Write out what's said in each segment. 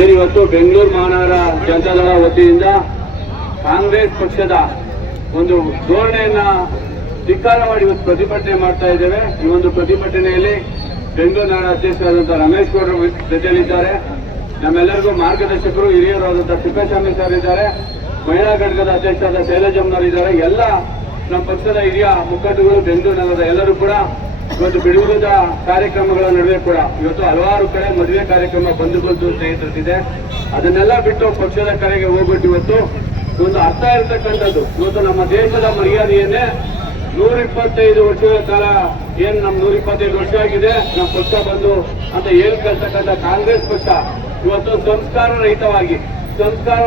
ಏನಿವತ್ತು ಬೆಂಗಳೂರು ಮಹಾನಗರ ಜನತಾದಳ ವತಿಯಿಂದ ಕಾಂಗ್ರೆಸ್ ಪಕ್ಷದ ಒಂದು ಧೋರಣೆಯನ್ನ ಧಿಕ್ಕಾರ ಮಾಡಿ ಇವತ್ತು ಪ್ರತಿಭಟನೆ ಮಾಡ್ತಾ ಇದ್ದೇವೆ. ಈ ಒಂದು ಪ್ರತಿಭಟನೆಯಲ್ಲಿ ಬೆಂಗಳೂರು ನಗರ ಅಧ್ಯಕ್ಷರಾದಂತಹ ರಮೇಶ್ ಗೌಡರು ಜೊತೆಯಲ್ಲಿದ್ದಾರೆ. ನಮ್ಮೆಲ್ಲರಿಗೂ ಮಾರ್ಗದರ್ಶಕರು ಹಿರಿಯರಾದಂತಹ ತಿಪ್ಪೇಸ್ವಾಮಿ ಸರ್ ಇದ್ದಾರೆ. ಮಹಿಳಾ ಘಟಕದ ಅಧ್ಯಕ್ಷರಾದ ಶೈಲಜಮ್ಮನವರು ಇದ್ದಾರೆ. ಎಲ್ಲ ನಮ್ಮ ಪಕ್ಷದ ಹಿರಿಯ ಮುಖಂಡಗಳು ಬೆಂಗಳೂರು ನಗರದ ಎಲ್ಲರೂ ಕೂಡ ಇವತ್ತು ಬಿಡುಗಡೆ ಕಾರ್ಯಕ್ರಮಗಳ ನಡುವೆ ಕೂಡ ಇವತ್ತು ಹಲವಾರು ಕಡೆ ಮದುವೆ ಕಾರ್ಯಕ್ರಮ ಬಂದು ಸ್ನೇಹಿತರಿದೆ. ಅದನ್ನೆಲ್ಲ ಬಿಟ್ಟು ಪಕ್ಷದ ಕರೆಗೆ ಹೋಗ್ಬಿಟ್ಟು ಇವತ್ತು ಒಂದು ಅರ್ಥ ಇರತಕ್ಕಂಥದ್ದು ಇವತ್ತು ನಮ್ಮ ದೇಶದ ಮರ್ಯಾದೆಯನ್ನೇ 125 ವರ್ಷಗಳ ಕಾಲ ಏನ್ ನಮ್ 125 ವರ್ಷ ಆಗಿದೆ ನಮ್ಮ ಪಕ್ಷ ಬಂದು ಅಂತ ಹೇಳ್ಕೊಳ್ತಕ್ಕಂಥ ಕಾಂಗ್ರೆಸ್ ಪಕ್ಷ ಇವತ್ತು ಸಂಸ್ಕಾರ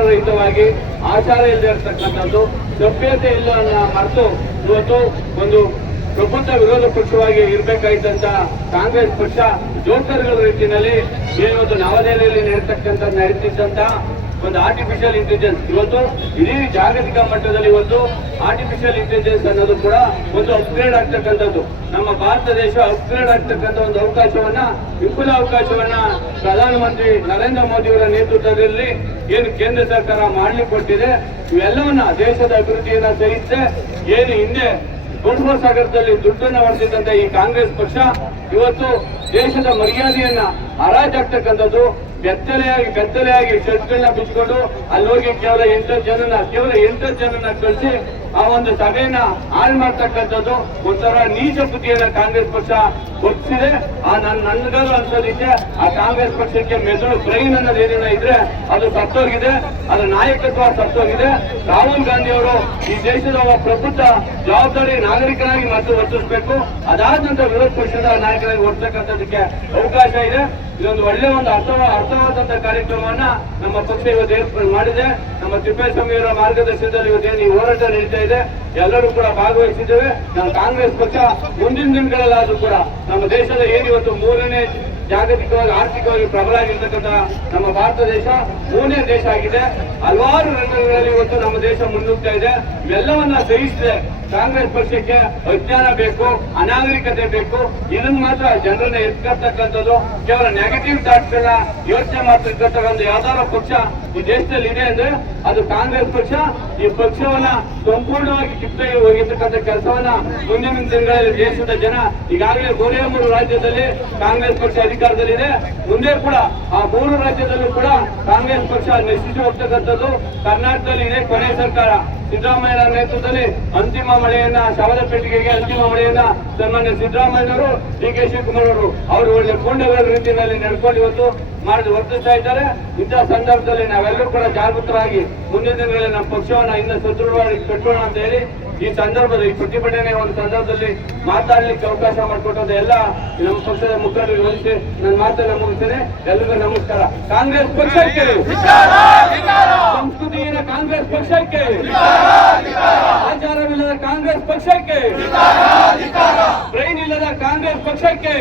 ರಹಿತವಾಗಿ ಆಚಾರ ಇಲ್ಲದೆ ಇರತಕ್ಕಂಥದ್ದು ಸಭ್ಯತೆ ಇಲ್ಲ ಮರೆತು ಇವತ್ತು ಒಂದು ಪ್ರಬುದ್ಧ ವಿರೋಧ ಪಕ್ಷವಾಗಿ ಇರಬೇಕಾಯ್ತಂತ ಕಾಂಗ್ರೆಸ್ ಪಕ್ಷ ಜೋಕರ್ಗಳ ರೀತಿಯಲ್ಲಿ ಇವತ್ತು ನವದೆಹಲಿಯಲ್ಲಿ ನಡೀತಿದ್ದಂತ ಒಂದು ಆರ್ಟಿಫಿಷಿಯಲ್ ಇಂಟೆಲಿಜೆನ್ಸ್ ಇವತ್ತು ಇಡೀ ಜಾಗತಿಕ ಮಟ್ಟದಲ್ಲಿ ಇವತ್ತು ಆರ್ಟಿಫಿಷಿಯಲ್ ಇಂಟೆಲಿಜೆನ್ಸ್ ಅನ್ನೋದು ಕೂಡ ಒಂದು ಅಪ್ಗ್ರೇಡ್ ಆಗ್ತಕ್ಕಂಥದ್ದು. ನಮ್ಮ ಭಾರತ ದೇಶ ಅಪ್ಗ್ರೇಡ್ ಆಗ್ತಕ್ಕಂಥ ಒಂದು ಅವಕಾಶವನ್ನ ವಿಪುಲ ಅವಕಾಶವನ್ನ ಪ್ರಧಾನಮಂತ್ರಿ ನರೇಂದ್ರ ಮೋದಿ ಅವರ ನೇತೃತ್ವದಲ್ಲಿ ಏನು ಕೇಂದ್ರ ಸರ್ಕಾರ ಮಾಡ್ಲಿಕ್ಕೆ ಕೊಟ್ಟಿದೆ. ಇವೆಲ್ಲವನ್ನ ದೇಶದ ಅಭಿವೃದ್ಧಿಯನ್ನ ಸಹಿಸದೆ ಏನು ಹಿಂದೆ ಕೊಂಡೂರು ಸಾಗರದಲ್ಲಿ ದುಡ್ಡನ್ನು ಹೊಡೆದಿದ್ದಂತ ಈ ಕಾಂಗ್ರೆಸ್ ಪಕ್ಷ ಇವತ್ತು ದೇಶದ ಮರ್ಯಾದೆಯನ್ನ ಹರಾಜಾಗ್ತಕ್ಕಂಥದ್ದು ಬೆತ್ತಲೆಯಾಗಿ ಶರ್ಟ್ಗಳನ್ನ ಬಿಚ್ಕೊಂಡು ಅಲ್ಲಿ ಹೋಗಿ ಕೇವಲ 8 ಜನನ ಕಳಿಸಿ ಆ ಒಂದು ಸಭೆಯನ್ನ ಹಾಳು ಮಾಡ್ತಕ್ಕಂಥದ್ದು ಒಂಥರ ನೀಚ ಬುದ್ಧಿಯನ್ನ ಕಾಂಗ್ರೆಸ್ ಪಕ್ಷ ಹೊತ್ತಿದೆ. ನನ್ಗಾದ್ರು ಅನ್ಸೋದಿಕ್ಕೆ ಆ ಕಾಂಗ್ರೆಸ್ ಪಕ್ಷಕ್ಕೆ ಮೆದುಳು ಬ್ರೈನ್ ಅನ್ನೋದು ಏನೇನ ಇದ್ರೆ ಅದು ಸತ್ತೋಗಿದೆ, ಅದರ ನಾಯಕತ್ವ ಸತ್ತೋಗಿದೆ. ರಾಹುಲ್ ಗಾಂಧಿ ಅವರು ಈ ದೇಶದ ಒಬ್ಬ ಪ್ರಬುದ್ಧ ಜವಾಬ್ದಾರಿ ನಾಗರಿಕನಾಗಿ ಮತ್ತೆ ವರ್ತಿಸಬೇಕು. ಅದಾದ ನಂತರ ವಿರೋಧ ಪಕ್ಷದ ನಾಯಕರಾಗಿ ಹೊರತಕ್ಕಂಥದಕ್ಕೆ ಅವಕಾಶ ಇದೆ. ಇದೊಂದು ಒಳ್ಳೆ ಒಂದು ಅರ್ಥವಾದಂತ ಕಾರ್ಯಕ್ರಮವನ್ನ ನಮ್ಮ ಪಕ್ಷ ಇವತ್ತು ಏರ್ಪಾಡು ಮಾಡಿದೆ. ನಮ್ಮ ತಿಪ್ಪೇಸ್ವಾಮಿಯವರ ಮಾರ್ಗದರ್ಶನದಲ್ಲಿ ಇವತ್ತೇನು ಈ ಹೋರಾಟ ನಡೀತಾ ಇದೆ, ಎಲ್ಲರೂ ಕೂಡ ಭಾಗವಹಿಸಿದ್ದೇವೆ. ನಮ್ಮ ಕಾಂಗ್ರೆಸ್ ಪಕ್ಷ ಮುಂದಿನ ದಿನಗಳಲ್ಲಾದ್ರೂ ಕೂಡ ನಮ್ಮ ದೇಶದ ಏನಿವತ್ತು 3ನೇ ಜಾಗತಿಕವಾಗಿ ಆರ್ಥಿಕವಾಗಿ ಪ್ರಬಲ ಆಗಿರ್ತಕ್ಕಂಥ ನಮ್ಮ ಭಾರತ ದೇಶ 3ನೇ ದೇಶ ಆಗಿದೆ. ಹಲವಾರು ರಂಗಗಳಲ್ಲಿ ಇವತ್ತು ನಮ್ಮ ದೇಶ ಮುನ್ನುಗ್ತಾ ಇದೆ. ಇವೆಲ್ಲವನ್ನ ಸಹಿಸಿದೆ ಕಾಂಗ್ರೆಸ್ ಪಕ್ಷಕ್ಕೆ ಅಜ್ಞಾನ ಬೇಕು, ಅನಾಗರಿಕತೆ ಬೇಕು. ಇದನ್ನ ಮಾತ್ರ ಜನರನ್ನ ಎತ್ಕೊಳ್ತಕ್ಕಂಥದ್ದು ಕೇವಲ ನೆಗೆಟಿವ್ ಥಾಟ್ಸ್ ಗಳನ್ನ ಯೋಚನೆ ಮಾಡ್ತಿರ್ತಕ್ಕಂಥ ಯಾವ್ದಾರ ಪಕ್ಷ ಈ ದೇಶದಲ್ಲಿ ಇದೆ ಅಂದ್ರೆ ಅದು ಕಾಂಗ್ರೆಸ್ ಪಕ್ಷ. ಈ ಪಕ್ಷವನ್ನ ಸಂಪೂರ್ಣವಾಗಿ ಕಿತ್ತೊಯ್ದು ಹೋಗಿರ್ತಕ್ಕಂಥ ಕೆಲಸವನ್ನ ಮುಂದಿನ ದಿನಗಳಲ್ಲಿ ದೇಶದ ಜನ ಈಗಾಗಲೇ 3 ರಾಜ್ಯದಲ್ಲಿ ಕಾಂಗ್ರೆಸ್ ಪಕ್ಷ ಅಧಿಕಾರದಲ್ಲಿದೆ. ಮುಂದೆ ಕೂಡ ಆ 3 ರಾಜ್ಯದಲ್ಲೂ ಕೂಡ ಕಾಂಗ್ರೆಸ್ ಪಕ್ಷ ನಶಿಸಿ ಹೋಗ್ತಕ್ಕಂಥದ್ದು. ಕರ್ನಾಟಕದಲ್ಲಿ ಇದೆ ಕೊನೆ ಸರ್ಕಾರ ಸಿದ್ದರಾಮಯ್ಯ ನೇತೃತ್ವದಲ್ಲಿ ಅಂತಿಮ ಮಳೆಯನ್ನ ಶವದ ಪೆಟ್ಟಿಗೆಗೆ ಅಂತಿಮ ಮಳೆಯನ್ನ ಸನ್ಮಾನ್ಯ ಸಿದ್ದರಾಮಯ್ಯನವರು ಡಿ.ಕೆ. ಶಿವಕುಮಾರ್ ಅವರು ಒಳ್ಳೆ ಪೂರ್ಣಗಳ ರೀತಿಯಲ್ಲಿ ನಡ್ಕೊಂಡು ಇವತ್ತು ವರ್ತಿಸ್ತಾ ಇದ್ದಾರೆ. ಇಂತಹ ಸಂದರ್ಭದಲ್ಲಿ ನಾವೆಲ್ಲರೂ ಕೂಡ ಜಾಗೃತರಾಗಿ ಮುಂದಿನ ದಿನಗಳಲ್ಲಿ ನಮ್ಮ ಪಕ್ಷವನ್ನ ಇನ್ನು ಸದೃಢವಾಗಿ ಕಟ್ಟೋಣ ಅಂತ ಹೇಳಿ ಈ ಸಂದರ್ಭದಲ್ಲಿ ಈ ಪ್ರತಿಭಟನೆ ಒಂದು ಸಂದರ್ಭದಲ್ಲಿ ಮಾತಾಡ್ಲಿಕ್ಕೆ ಅವಕಾಶ ಮಾಡಿಕೊಟ್ಟಂತ ಎಲ್ಲ ನಮ್ಮ ಪಕ್ಷದ ಮುಖಂಡರಿಗೆ ವಹಿಸಿ ನನ್ನ ಮಾತನ್ನ ಮುಗಿಸ್ತೇನೆ. ಎಲ್ರಿಗೂ ನಮಸ್ಕಾರ. ಕಾಂಗ್ರೆಸ್ ಪಕ್ಷಕ್ಕೆ ಸಂಸ್ಕೃತಿಯ ಕಾಂಗ್ರೆಸ್ ಪಕ್ಷಕ್ಕೆ ಆಚಾರವಿಲ್ಲದ ಕಾಂಗ್ರೆಸ್ ಪಕ್ಷಕ್ಕೆ ಬ್ರೈನ್ ಇಲ್ಲದ ಕಾಂಗ್ರೆಸ್ ಪಕ್ಷಕ್ಕೆ